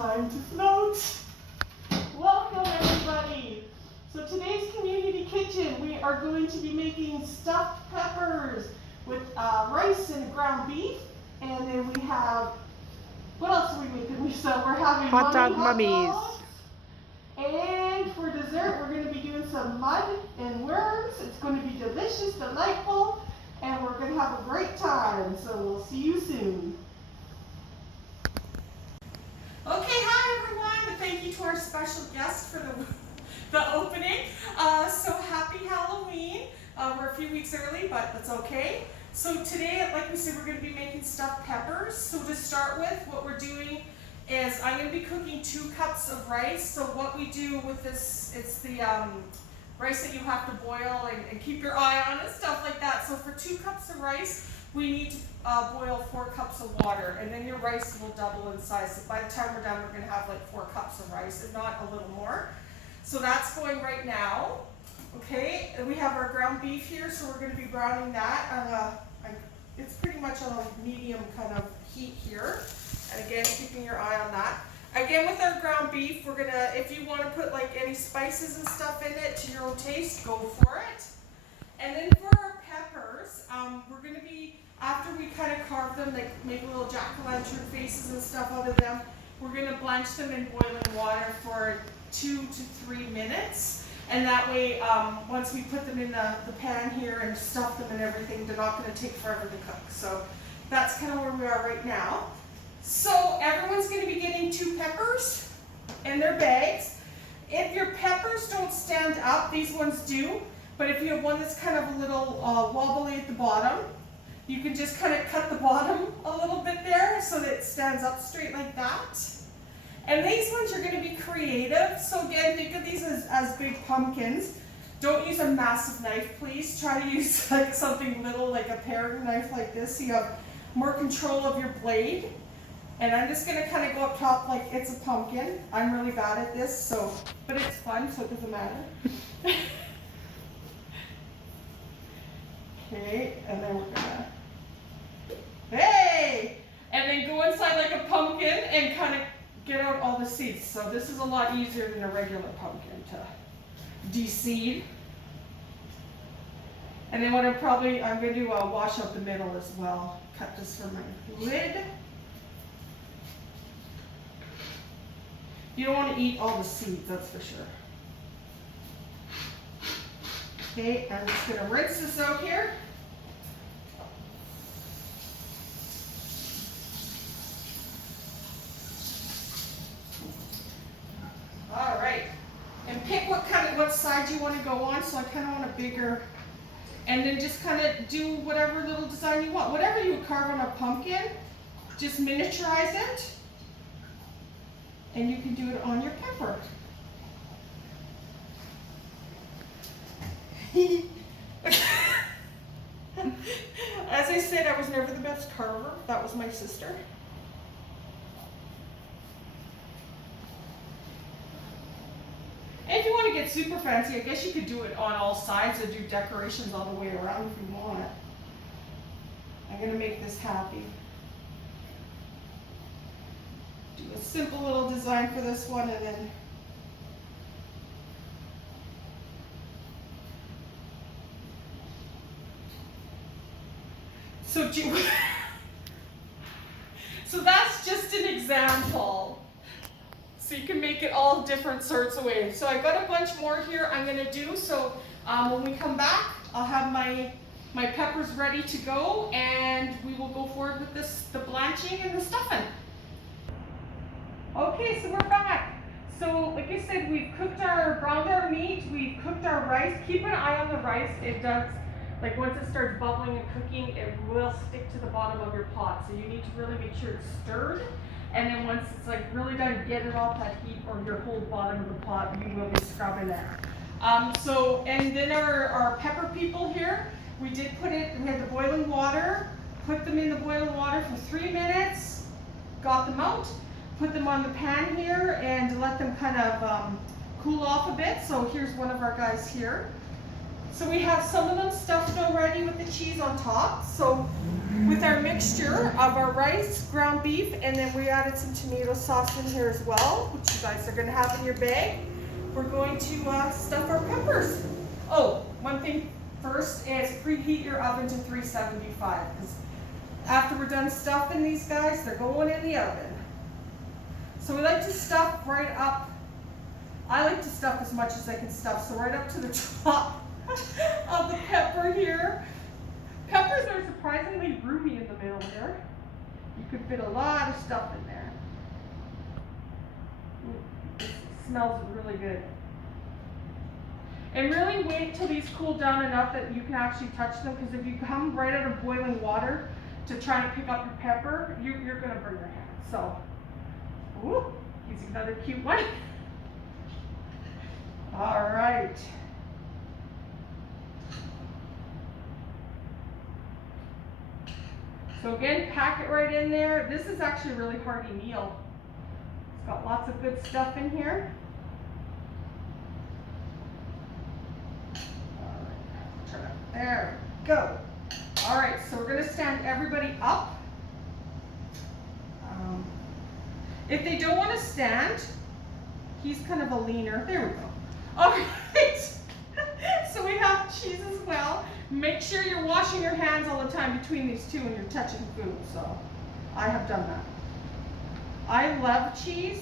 time to float. Welcome everybody. So today's community kitchen, we are going to be making stuffed peppers with rice and ground beef. And then we have, what else are we making, Lisa? We're having hot dog mummies. mummies. And for dessert, we're going to be doing some mud and worms. It's going to be delicious, delightful, and we're going to have a great time. So we'll see you soon. Okay, hi everyone. Thank you to our special guest for the opening. So happy Halloween. We're a few weeks early, but that's okay. So today, like we said, we're going to be making stuffed peppers. So to start with, what we're doing is I'm going to be cooking 2 cups of rice. So what we do with this, it's the rice that you have to boil and keep your eye on and stuff like that. So for 2 cups of rice, we need to boil 4 cups of water, and then your rice will double in size. So by the time we're done, we're going to have like 4 cups of rice, if not a little more. So that's going right now. Okay, and we have our ground beef here, so we're going to be browning that. It's pretty much on a medium kind of heat here. And again, keeping your eye on that. Again, with our ground beef, we're gonna, if you want to put like any spices and stuff in it to your own taste, go for it. And then for our peppers, we're gonna be, after we kind of carve them, like make little jack-o'-lantern faces and stuff out of them, we're gonna blanch them in boiling water for 2 to 3 minutes. And that way, once we put them in the pan here and stuff them and everything, they're not gonna take forever to cook. So that's kind of where we are right now. So everyone's going to be getting 2 peppers in their bags. If your peppers don't stand up, these ones do, but if you have one that's kind of a little wobbly at the bottom, you can just kind of cut the bottom a little bit there so that it stands up straight like that. And these ones you're going to be creative. So again, think of these as big pumpkins. Don't use a massive knife, please. Try to use like something little, like a paring knife like this, so you have more control of your blade. And I'm just gonna kind of go up top like it's a pumpkin. I'm really bad at this, so, but it's fun, so it doesn't matter. Okay, and then we're gonna, hey! And then go inside like a pumpkin and kind of get out all the seeds. So this is a lot easier than a regular pumpkin to de-seed. And then what I'm gonna do, I'll wash out the middle as well. Cut this for my lid. You don't want to eat all the seeds, that's for sure. Okay, I'm just going to rinse this out here. All right, and pick what side you want to go on. So I kind of want a bigger, and then just kind of do whatever little design you want. Whatever you would carve on a pumpkin, just miniaturize it. And you can do it on your pepper. As I said, I was never the best carver. That was my sister. And if you want to get super fancy, I guess you could do it on all sides and do decorations all the way around if you want. I'm going to make this happy. A simple little design for this one, and then so that's just an example. So you can make it all different sorts of ways. So I've got a bunch more here I'm going to do. So when we come back, I'll have my peppers ready to go, and we will go forward with the blanching and the stuffing. Okay, so we're back. So like I said, we've browned our meat, we've cooked our rice. Keep an eye on the rice. It does, like once it starts bubbling and cooking, it will stick to the bottom of your pot. So you need to really make sure it's stirred. And then once it's like really done, get it off that heat or your whole bottom of the pot, you will be scrubbing it. And then our pepper people here, we had the boiling water, put them in the boiling water for 3 minutes, got them out. Put them on the pan here and let them kind of cool off a bit. So here's one of our guys here. So we have some of them stuffed already with the cheese on top. So with our mixture of our rice, ground beef, and then we added some tomato sauce in here as well, which you guys are gonna have in your bag. We're going to stuff our peppers. Oh, one thing first is preheat your oven to 375, because after we're done stuffing these guys, they're going in the oven. So we like to stuff right up. I like to stuff as much as I can stuff, so right up to the top of the pepper here. Peppers are surprisingly roomy in the middle there. You could fit a lot of stuff in there. It smells really good. And really wait till these cool down enough that you can actually touch them, because if you come right out of boiling water to try to pick up your pepper, you're gonna burn your hand. So, ooh, here's another cute one. All right. So again, pack it right in there. This is actually a really hearty meal. It's got lots of good stuff in here. All right, turn it. There we go. All right, so we're gonna stand everybody up. If they don't want to stand, he's kind of a leaner. There we go. All right. So we have cheese as well. Make sure you're washing your hands all the time between these two when you're touching food. So I have done that. I love cheese,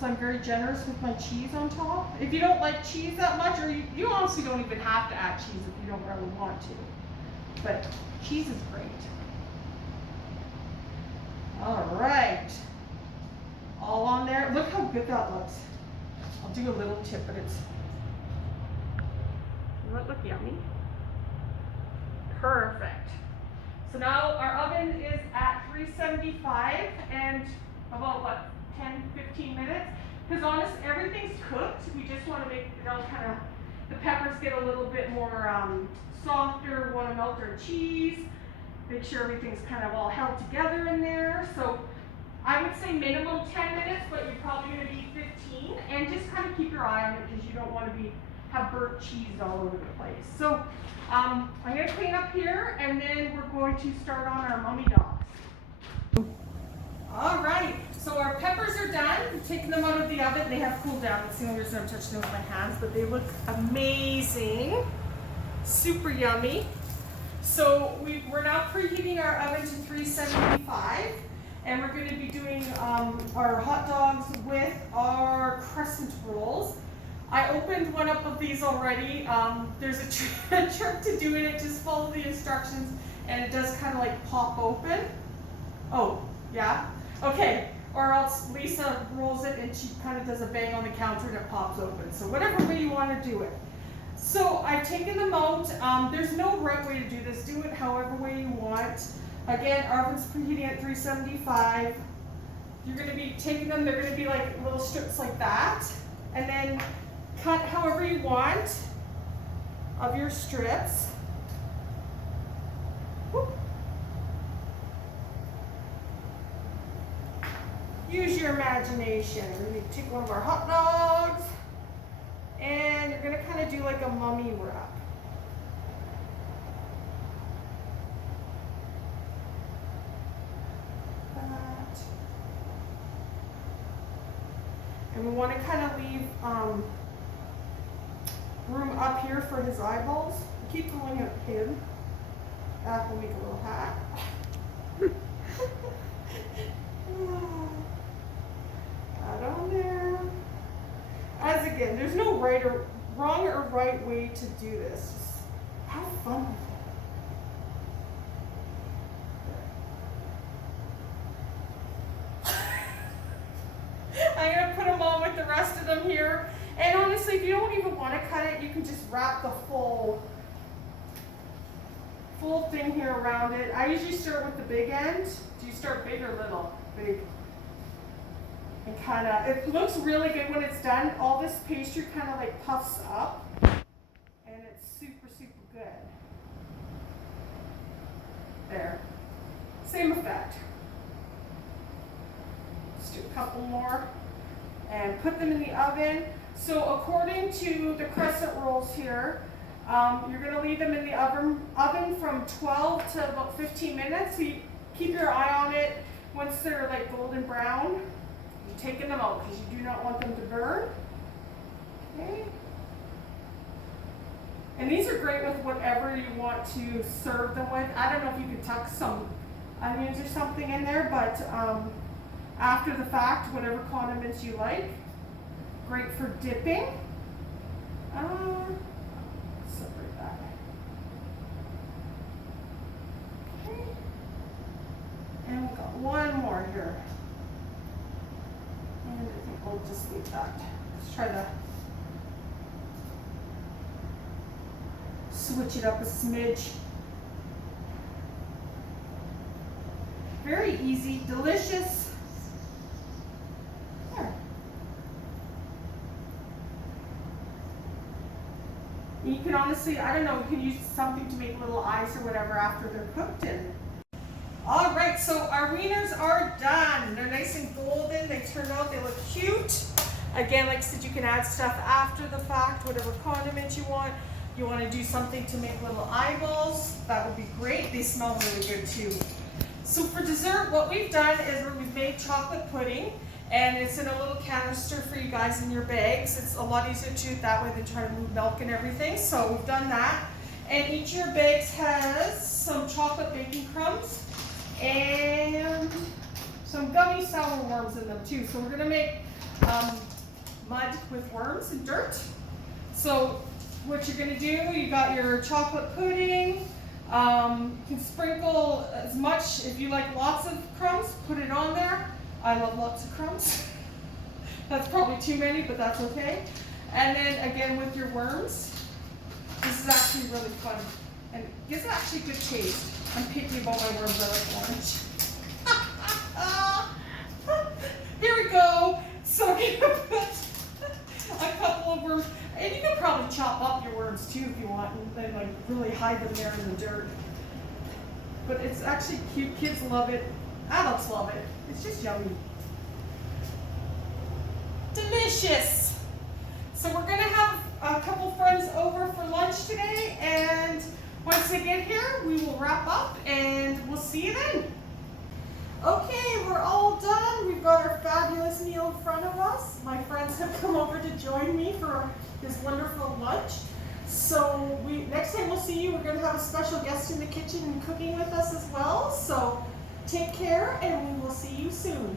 so I'm very generous with my cheese on top. If you don't like cheese that much, or you honestly don't even have to add cheese if you don't really want to. But cheese is great. All right. All on there. Look how good that looks. I'll do a little tip, but it's, doesn't it look yummy? Perfect. So now our oven is at 375 and about what, 10, 15 minutes? Because honestly, everything's cooked. We just want to make it all kind of, the peppers get a little bit more softer. We want to melt our cheese, make sure everything's kind of all held together in there. So I would say minimum 10 minutes, but you're probably going to be 15. And just kind of keep your eye on it, because you don't want to have burnt cheese all over the place. So I'm going to clean up here, and then we're going to start on our mummy dogs. All right, so our peppers are done. I'm taking them out of the oven. They have cooled down. That's the only reason I'm touching them with my hands, but they look amazing. Super yummy. So we're now preheating our oven to 375. And we're going to be doing our hot dogs with our crescent rolls. I opened one up of these already. There's a trick to doing it. Just follow the instructions, and it does kind of like pop open. Oh, yeah? Okay. Or else Lisa rolls it and she kind of does a bang on the counter and it pops open. So whatever way you want to do it. So I've taken them out. There's no right way to do this. Do it however way you want. Again, our oven's preheating at 375. You're going to be taking them, they're going to be like little strips like that. And then cut however you want of your strips. Whoop. Use your imagination. We're going to take one of our hot dogs, and you're going to kind of do like a mummy wrap. And we want to kind of leave room up here for his eyeballs. Keep going at him. That will make a little hat. That on there. As again, there's no wrong or right way to do this. Just have fun with it. I'm going to put them on with the rest of them here. And honestly, if you don't even want to cut it, you can just wrap the full thing here around it. I usually start with the big end. Do you start big or little? Big. And kind of, it looks really good when it's done. All this pastry kind of like puffs up. And it's super, super good. There. Same effect. Let's do a couple more. And put them in the oven. So according to the crescent rolls here, You're going to leave them in the oven from 12 to about 15 minutes. So you keep your eye on it. Once they're like golden brown, you're taking them out because you do not want them to burn. Okay. And these are great with whatever you want to serve them with. I don't know if you could tuck some onions or something in there, but after the fact, whatever condiments you like. Great for dipping. Separate that. Okay. And we've got one more here. And I think we'll just leave that. Let's try to switch it up a smidge. Very easy, delicious. There. You can honestly, I don't know, you can use something to make little eyes or whatever after they're cooked in. All right, so our wieners are done. They're nice and golden. They turn out, they look cute. Again, like I said, you can add stuff after the fact, whatever condiment you want. You want to do something to make little eyeballs, that would be great. They smell really good too. So for dessert, what we've done is we've made chocolate pudding, and it's in a little canister for you guys in your bags. It's a lot easier to do it that way than trying to move milk and everything. So we've done that. And each of your bags has some chocolate baking crumbs and some gummy sour worms in them too. So we're gonna make mud with worms and dirt. So what you're gonna do, you got your chocolate pudding. You can sprinkle as much, if you like lots of crumbs, put it on there. I love lots of crumbs. That's probably too many, but that's okay. And then again with your worms, this is actually really fun. And it gives actually good taste. I'm picky about my worms, I like orange. Here we go. So you put a couple of worms, and you can probably chop up your worms too if you want, and then like really hide them there in the dirt. But it's actually cute. Kids love it. Adults love it. It's just yummy. Delicious. So we're gonna have a couple friends over for lunch today, and once they get here, we will wrap up and we'll see you then. Okay, we're all done. We've got our fabulous meal in front of us. My friends have come over to join me for this wonderful lunch. So next time we'll see you, we're going to have a special guest in the kitchen and cooking with us as well. So take care, and we will see you soon.